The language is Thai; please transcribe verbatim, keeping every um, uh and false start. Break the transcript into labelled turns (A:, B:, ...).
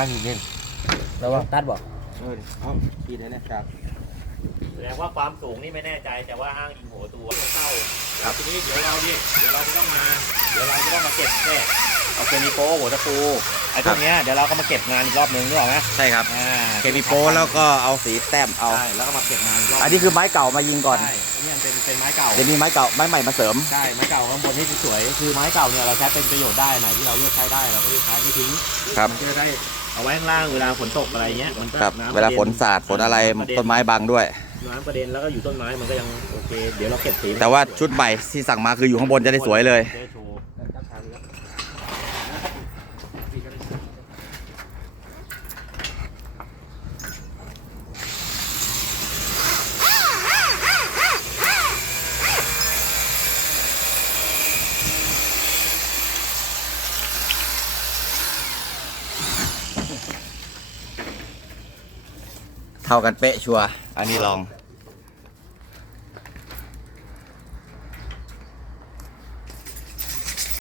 A: างหินเล่น
B: แล้วว่าตัดบอก
A: เออเอาขีดเลยนะครับ
C: แสดงว่าความสูงนี่ไม่แน่ใจแต่ว่าอ้างอิงหัวตัวเต้าครับทีนี้เดี๋ยวเราดิเดี๋ยวเราจะต้องมาเดี๋ยวเราจะต้องมาเก็บแค่เอาเคมีโป้หัวตะปูไอ้พวกเนี้ยเดี๋ยวเราก็มาเก็บงานอีกรอบนึงนึกออกไหม
B: ใช่ครับ
C: อ่า
B: เคมีโป้แล้วก็เอาสีแต้มเอา
C: ใช่แล้วก็มาเก็บงานอีกรอบ
B: อันนี้คือไม้เก่ามายิงก่อน
C: ใช่อันนี้มันเป็นเป็นไม้เก่า
B: เดี๋ยวมีไม้เก่าไม้ใหม่มาเสริม
C: ใช่ไม้เก่าข้างบนที่สวยๆคือไม้เก่าเนี่ยเราใช้เป็นประโยชน์ได้ไหนที่เราเลือกใช้ได้เราก็เลือกใช้ไม่ทิ้ง
B: ครับ
C: มันจะได้เอาไว้ข้างล่างเวลาฝนตกอะไรเงี้ยมันก็
B: ครับ
C: น้ำ
B: เวลาฝนสาดฝนอะไรต้นไม้บังด้วย
C: น้ำกระเด็นแล้วก็อยู่ต้นไม้มันก็ยังโอเคเดี๋ยวเราเก็บสี
B: แต่ว่าชุดใหม่ที่สั่งมาคืออยู่ข้างบนจะได้สวยเลย
C: จะได้โชว์จับทางแล้ว
B: เท่ากันเป๊ะชัวร์อันนี้ลอง